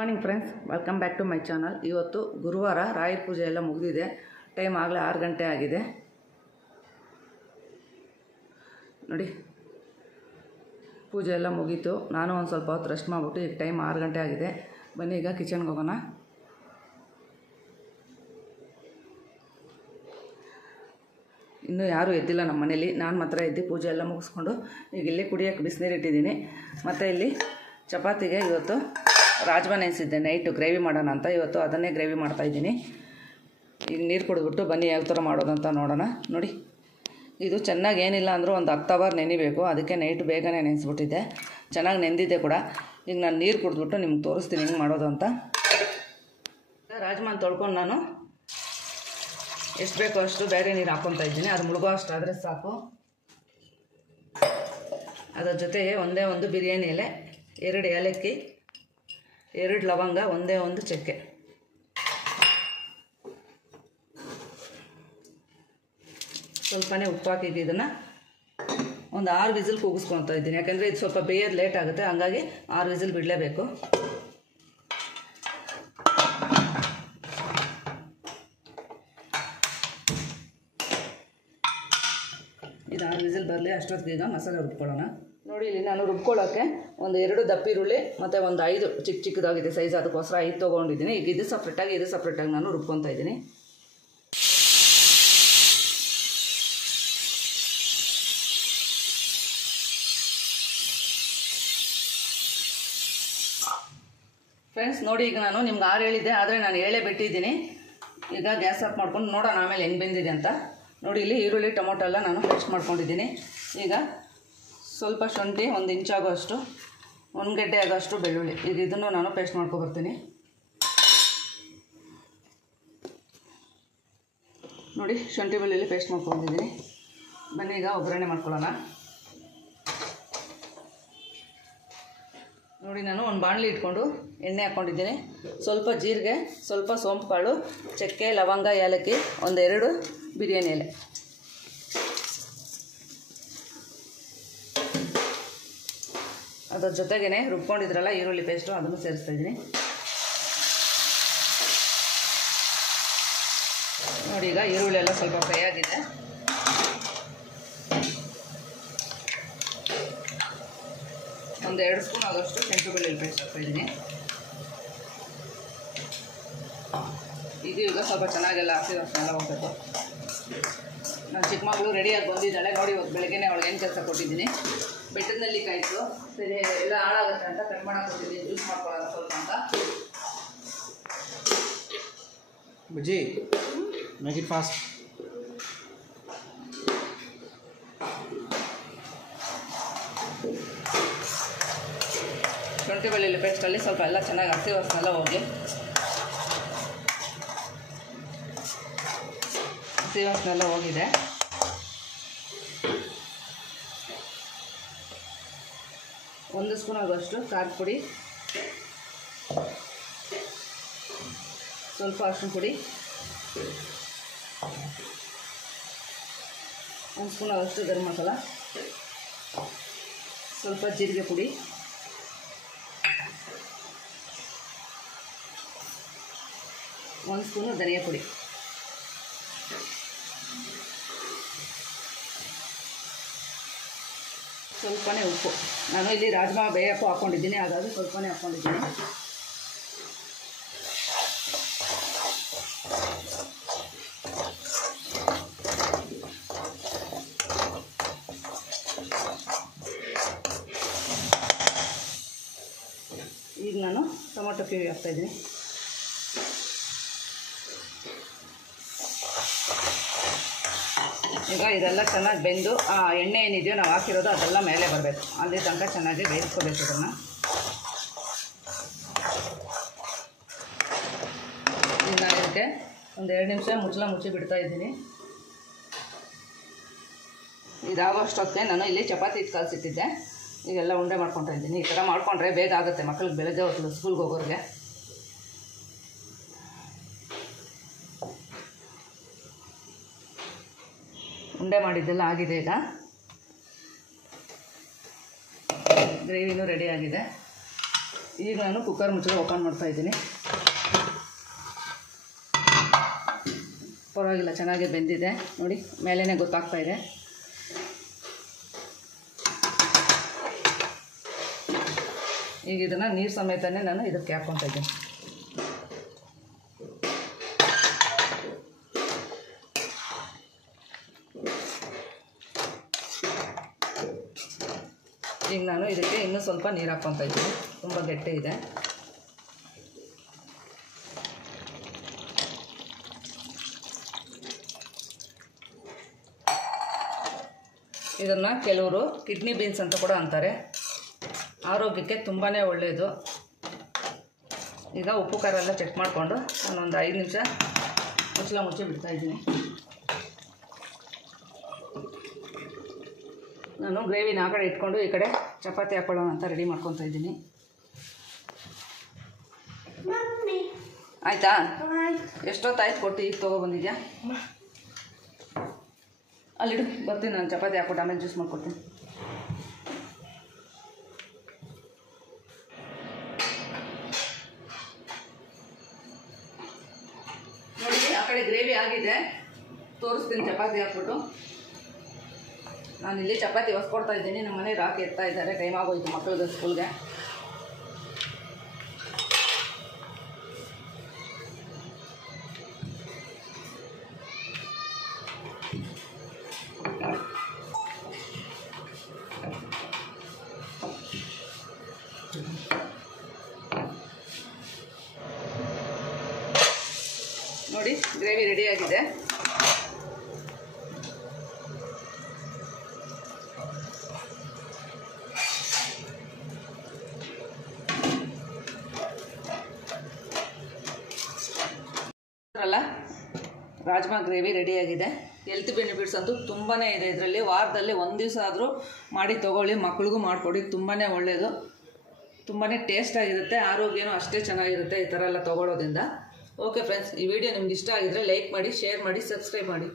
Morning friends, welcome back to my channel. ಇವತ್ತು ಗುರುವಾರ, ರಾಯರ ಪೂಜೆ ಎಲ್ಲ ಮುಗಿದಿದೆ. ಟೈಮ್ ಆಗಲೇ 6 ಗಂಟೆ ಆಗಿದೆ ನೋಡಿ. ಪೂಜೆ ಎಲ್ಲ ಮುಗೀತು. ನಾನು ಒಂದು ಸ್ವಲ್ಪ ಹೊತ್ತು ರೆಸ್ಟ್ ಮಾಡಿಬಿಟ್ಟು ಈಗ ಟೈಮ್ 6 ಗಂಟೆ ಆಗಿದೆ. ಬನ್ನಿ ಈಗ ಕಿಚನ್ಗೆ ಹೋಗೋಣ. ಇನ್ನೂ ಯಾರೂ ಎದ್ದಿಲ್ಲ ನಮ್ಮ ಮನೇಲಿ. ನಾನು ಮಾತ್ರ ಎದ್ದು ಪೂಜೆ ಎಲ್ಲ ಮುಗಿಸ್ಕೊಂಡು ಈಗ ಇಲ್ಲಿ ಕುಡಿಯೋಕ್ಕೆ ಬಿಸಿನೀರು ಇಟ್ಟಿದ್ದೀನಿ. ಮತ್ತು ಇಲ್ಲಿ ಚಪಾತಿಗೆ ಇವತ್ತು ರಾಜ್ಮಾ ನೆನೆಸಿದ್ದೆ, ನೈಟು ಗ್ರೇವಿ ಮಾಡೋಣ ಅಂತ. ಇವತ್ತು ಅದನ್ನೇ ಗ್ರೇವಿ ಮಾಡ್ತಾಯಿದ್ದೀನಿ. ಈಗ ನೀರು ಕುಡಿದ್ಬಿಟ್ಟು ಬನ್ನಿ ಯಾವ ಥರ ಮಾಡೋದಂತ ನೋಡೋಣ. ನೋಡಿ, ಇದು ಚೆನ್ನಾಗಿ ಏನಿಲ್ಲ ಅಂದರೂ ಒಂದು 10 ಅವರ್ ನೆನಿಬೇಕು. ಅದಕ್ಕೆ ನೈಟು ಬೇಗನೆ ನೆನೆಸ್ಬಿಟ್ಟಿದ್ದೆ. ಚೆನ್ನಾಗಿ ನೆಂದಿದ್ದೆ ಕೂಡ. ಈಗ ನಾನು ನೀರು ಕುಡಿದ್ಬಿಟ್ಟು ನಿಮ್ಗೆ ತೋರಿಸ್ತೀನಿ ಹೆಂಗೆ ಮಾಡೋದು ಅಂತ. ರಾಜ್ಮಾನ ತೊಳ್ಕೊಂಡು ನಾನು ಎಷ್ಟು ಬೇಕೋ ಅಷ್ಟು ಬೇರೆ ನೀರು ಹಾಕ್ಕೊತಾ ಇದ್ದೀನಿ. ಅದು ಮುಳುಗೋ ಅಷ್ಟು ಆದರೆ ಸಾಕು. ಅದರ ಜೊತೆ ಒಂದೇ ಒಂದು ಬಿರಿಯಾನಿ ಎಲೆ, 2 ಏಲಕ್ಕಿ, 2 ಲವಂಗ, ಒಂದೇ ಒಂದು ಚಕ್ಕೆ. ಸ್ವಲ್ಪನೇ ಉಪ್ಪು ಹಾಕಿದ್ದು ಇದನ್ನು ಒಂದು 6 ವಿಸಿಲ್ ಕೂಗಿಸ್ಕೊತಾ ಇದ್ದೀನಿ. ಯಾಕೆಂದರೆ ಇದು ಸ್ವಲ್ಪ ಬೇಯೋದು ಲೇಟ್ ಆಗುತ್ತೆ, ಹಂಗಾಗಿ 6 ವಿಸಿಲ್ ಬಿಡಲೇಬೇಕು. ಇದು 6 ವಿಸಿಲ್ ಬರಲಿ. ಅಷ್ಟೊತ್ತಿಗೆ ಈಗ ಮಸಾಲೆ ರುಬ್ಕೊಳ್ಳೋಣ. ನೋಡಿ, ಇಲ್ಲಿ ನಾನು ರುಬ್ಕೊಳ್ಳೋಕ್ಕೆ ಒಂದು 2 ದಪ್ಪ ಈರುಳ್ಳಿ ಮತ್ತು ಒಂದು 5 ಚಿಕ್ಕದಾಗಿದೆ ಸೈಜ್, ಅದಕ್ಕೋಸ್ಕರ 5 ತೊಗೊಂಡಿದ್ದೀನಿ. ಈಗ ಇದು ಸಪ್ರೇಟಾಗಿ ನಾನು ರುಬ್ಕೊತಾ ಇದ್ದೀನಿ. ಫ್ರೆಂಡ್ಸ್ ನೋಡಿ, ಈಗ ನಾನು ನಿಮ್ಗೆ 6 ಹೇಳಿದ್ದೆ, ಆದರೆ ನಾನು 7 ಬಿಟ್ಟಿದ್ದೀನಿ. ಈಗ ಗ್ಯಾಸ್ ಆಫ್ ಮಾಡ್ಕೊಂಡು ನೋಡೋಣ ಆಮೇಲೆ ಹೆಂಗೆ ಬೆಂದಿದೆ ಅಂತ. ನೋಡಿ, ಇಲ್ಲಿ ಈರುಳ್ಳಿ ಟೊಮೊಟೊ ಎಲ್ಲ ನಾನು ಪೇಸ್ಟ್ ಮಾಡ್ಕೊಂಡಿದ್ದೀನಿ. ಈಗ ಸ್ವಲ್ಪ ಶುಂಠಿ, 1 ಇಂಚ್ ಆಗೋಷ್ಟು, 1 ಗಡ್ಡೆ ಆಗೋಷ್ಟು ಬೆಳ್ಳುಳ್ಳಿ, ಈಗ ಇದನ್ನು ನಾನು ಪೇಸ್ಟ್ ಮಾಡ್ಕೊಬರ್ತೀನಿ. ನೋಡಿ, ಶುಂಠಿ ಬೆಳ್ಳುಳ್ಳಿ ಪೇಸ್ಟ್ ಮಾಡ್ಕೊಂಡಿದ್ದೀನಿ. ಬನ್ನಿ ಈಗ ಒಗ್ಗರಣೆ ಮಾಡ್ಕೊಳ್ಳೋಣ. ನೋಡಿ, ನಾನು ಒಂದು ಬಾಣಲಿ ಇಟ್ಕೊಂಡು ಎಣ್ಣೆ ಹಾಕ್ಕೊಂಡಿದ್ದೀನಿ. ಸ್ವಲ್ಪ ಜೀರಿಗೆ, ಸ್ವಲ್ಪ ಸೋಂಪು ಕಾಳು, ಚಕ್ಕೆ, ಲವಂಗ, ಏಲಕ್ಕಿ, 1-2 ಬಿರಿಯಾನಿ ಎಲೆ. ಅದರ ಜೊತೆಗೇ ರುಬ್ಕೊಂಡಿದ್ರಲ್ಲ ಈರುಳ್ಳಿ ಪೇಸ್ಟು, ಅದನ್ನು ಸೇರಿಸ್ತಾ ಇದ್ದೀನಿ. ನೋಡಿ, ಈಗ ಈರುಳ್ಳಿ ಎಲ್ಲ ಸ್ವಲ್ಪ ಫ್ರೈ ಆಗಿದೆ. ಒಂದು 2 ಸ್ಪೂನ್ ಆಗೋಷ್ಟು ಶುಂಠಿ ಬೆಳ್ಳುಳ್ಳಿ ಪೇಸ್ಟ್ ಹಾಕ್ತಾಯಿದ್ದೀನಿ. ಇದು ಈಗ ಸ್ವಲ್ಪ ಚೆನ್ನಾಗೆಲ್ಲ ಹಸಿದಷ್ಟೆಲ್ಲ ಹೋಗ್ಬೇಕು. ನನ್ನ ಚಿಕ್ಕ ಮಗಳು ರೆಡಿಯಾಗಿ ಬಂದಿದ್ದಾಳೆ. ನೋಡಿ, ಇವತ್ತು ಬೆಳಗ್ಗೆನೇ ಅವಳಿಗೆ ಏನು ಕೆಲಸ ಕೊಟ್ಟಿದ್ದೀನಿ. ಬೆಟ್ಟದ ನೆಲ್ಲಿಕಾಯಿತು, ಸರಿ ಎಲ್ಲ ಹಾಳಾಗುತ್ತೆ ಅಂತ ಕಟ್ ಮಾಡೋಕೆ ಕೊಟ್ಟಿದ್ದೀನಿ, ಜ್ಯೂಸ್ ಮಾಡ್ಕೊಳ್ಳೋಣ ಸ್ವಲ್ಪ ಅಂತ. ಬಜ್ಜಿ ಮೇಕ್ ಇಟ್ ಫಾಸ್ಟ್. ಶುಂಠಿ ಬೆಳ್ಳುಳ್ಳಿ ಪೇಸ್ಟಲ್ಲಿ ಸ್ವಲ್ಪ ಎಲ್ಲ ಚೆನ್ನಾಗಿ ಹಸಿ ವಾಸನೆಲ್ಲ ಹೋಗಿ, ಹಸಿ ವಾಸನೆಲ್ಲ ಹೋಗಿದೆ. ಒಂದು ಸ್ಪೂನ್ ಆಗೋಷ್ಟು ಖಾರದ ಪುಡಿ, ಸ್ವಲ್ಪ ಅರಿಶಿನ ಪುಡಿ, 1 ಸ್ಪೂನ್ ಆಗೋಷ್ಟು ಗರಂ ಮಸಾಲ, ಸ್ವಲ್ಪ ಜೀರಿಗೆ ಪುಡಿ, 1 ಸ್ಪೂನು ಧನಿಯಾ ಪುಡಿ, ಸ್ವಲ್ಪನೇ ಉಪ್ಪು. ನಾನು ಇಲ್ಲಿ ರಾಜ್ಮಾ ಬೇಯಕ್ಕೂ ಹಾಕ್ಕೊಂಡಿದ್ದೀನಿ, ಹಾಗಾಗಿ ಸ್ವಲ್ಪನೇ ಹಾಕ್ಕೊಂಡಿದ್ದೀನಿ. ಈಗ ನಾನು ಟೊಮೊಟೊ ಪ್ಯೂರಿ ಹಾಕ್ತಾಯಿದ್ದೀನಿ. ಈಗ ಇದೆಲ್ಲ ಚೆನ್ನಾಗಿ ಬೆಂದು ಆ ಎಣ್ಣೆ ಏನಿದೆಯೋ ನಾವು ಹಾಕಿರೋದು ಅದೆಲ್ಲ ಮೇಲೆ ಬರಬೇಕು. ಅಲ್ಲಿ ತನಕ ಚೆನ್ನಾಗಿ ಬೇಯಿಸ್ಕೋಬೇಕು ಇದನ್ನು. ಈಗ ನಾನು ಇದಕ್ಕೆ ಒಂದು 2 ನಿಮಿಷ ಮುಚ್ಚಿ ಬಿಡ್ತಾ ಇದ್ದೀನಿ. ಇದಾಗೋ ಅಷ್ಟೊತ್ತಿಗೆ ನಾನು ಇಲ್ಲಿ ಚಪಾತಿ ಹಿಟ್ಟು ಕಲಸಿಟ್ಟಿದ್ದೆ. ಈಗೆಲ್ಲ ಉಂಡೆ ಮಾಡ್ಕೊತಾ ಇದ್ದೀನಿ. ಈ ಥರ ಮಾಡ್ಕೊಂಡ್ರೆ ಬೇಗ ಆಗುತ್ತೆ ಮಕ್ಕಳಿಗೆ, ಬೆಳಗ್ಗೆ ಹೊತ್ತು ಸ್ಕೂಲ್ಗೆ ಹೋಗೋರಿಗೆ. ಉಂಡೆ ಮಾಡಿದ್ದೆಲ್ಲ ಆಗಿದೆ. ಈಗ ಗ್ರೇವಿನೂ ರೆಡಿ ಆಗಿದೆ. ಈಗ ನಾನು ಕುಕ್ಕರ್ ಮುಚ್ಚಳ ಓಪನ್ ಮಾಡ್ತಾಯಿದ್ದೀನಿ. ಪರವಾಗಿಲ್ಲ, ಚೆನ್ನಾಗಿ ಬೆಂದಿದೆ ನೋಡಿ, ಮೇಲೇ ಗೊತ್ತಾಗ್ತಾ ಇದೆ. ಈಗ ಇದನ್ನು ನೀರು ಸಮೇತನೇ ನಾನು ಇದಕ್ಕೆ ಹಾಕ್ಕೊತಾ ಇದ್ದೀನಿ. ಈಗ ನಾನು ಇದಕ್ಕೆ ಇನ್ನೂ ಸ್ವಲ್ಪ ನೀರು ಹಾಕ್ಕೊತಾ ಇದ್ದೀನಿ, ತುಂಬ ಗಟ್ಟಿ ಇದೆ. ಇದನ್ನು ಕೆಲವರು ಕಿಡ್ನಿ ಬೀನ್ಸ್ ಅಂತ ಕೂಡ ಅಂತಾರೆ, ಆರೋಗ್ಯಕ್ಕೆ ತುಂಬಾ ಒಳ್ಳೆಯದು. ಈಗ ಉಪ್ಪು ಖಾರ ಎಲ್ಲ ಚೆಕ್ ಮಾಡಿಕೊಂಡು ನಾನೊಂದು 5 ನಿಮಿಷ ಮುಚ್ಚಳ ಮುಚ್ಚಿ ಬಿಡ್ತಾಯಿದ್ದೀನಿ. ನಾನು ಗ್ರೇವಿನ ಆ ಕಡೆ ಇಟ್ಕೊಂಡು ಈ ಕಡೆ ಚಪಾತಿ ಹಾಕ್ಕೊಳ್ಳೋಣ ಅಂತ ರೆಡಿ ಮಾಡ್ಕೊತಾ ಇದ್ದೀನಿ. ಆಯಿತಾ? ಎಷ್ಟೊತ್ತಾಯ್ತು ಕೊಟ್ಟು ಈಗ ತೊಗೊಬಂದಿದ್ಯಾ? ಅಲ್ಲಿಡು, ಬರ್ತೀನಿ ನಾನು. ಚಪಾತಿ ಹಾಕ್ಬಿಟ್ಟು ಆಮೇಲೆ ಜ್ಯೂಸ್ ಮಾಡ್ಕೊಡ್ತೀನಿ. ನೋಡಿ, ಆ ಕಡೆ ಗ್ರೇವಿ ಆಗಿದೆ, ತೋರಿಸ್ತೀನಿ ಚಪಾತಿ ಹಾಕ್ಬಿಟ್ಟು. ನಾನಿಲ್ಲಿ ಚಪಾತಿ ಹೊಸ್ಕೊಡ್ತಾ ಇದ್ದೀನಿ. ನಮ್ಮ ಮನೆ ರಾಕಿ ಎತ್ತಾ ಇದ್ದಾರೆ, ಟೈಮ್ ಆಗೋಯ್ತು ಮಕ್ಕಳಿಗೆ ಸ್ಕೂಲ್ಗೆ. ನೋಡಿ, ಗ್ರೇವಿ ರೆಡಿಯಾಗಿದೆ. ರಾಜ್ಮಾ ಗ್ರೇವಿ ರೆಡಿಯಾಗಿದೆ. ಹೆಲ್ತ್ ಬೆನಿಫಿಟ್ಸ್ ಅಂತೂ ತುಂಬಾ ಇದೆ ಇದರಲ್ಲಿ. ವಾರದಲ್ಲಿ 1 ದಿವಸ ಆದರೂ ಮಾಡಿ ತೊಗೊಳ್ಳಿ, ಮಕ್ಳಿಗೂ ಮಾಡಿಕೊಡಿ, ತುಂಬಾ ಒಳ್ಳೆಯದು, ತುಂಬಾ ಟೇಸ್ಟಾಗಿರುತ್ತೆ, ಆರೋಗ್ಯನೂ ಅಷ್ಟೇ ಚೆನ್ನಾಗಿರುತ್ತೆ ಈ ಥರ ಎಲ್ಲ ತೊಗೊಳೋದ್ರಿಂದ. ಓಕೆ ಫ್ರೆಂಡ್ಸ್, ಈ ವಿಡಿಯೋ ನಿಮ್ಗೆ ಇಷ್ಟ ಆಗಿದ್ರೆ ಲೈಕ್ ಮಾಡಿ, ಶೇರ್ ಮಾಡಿ, ಸಬ್ಸ್ಕ್ರೈಬ್ ಮಾಡಿ.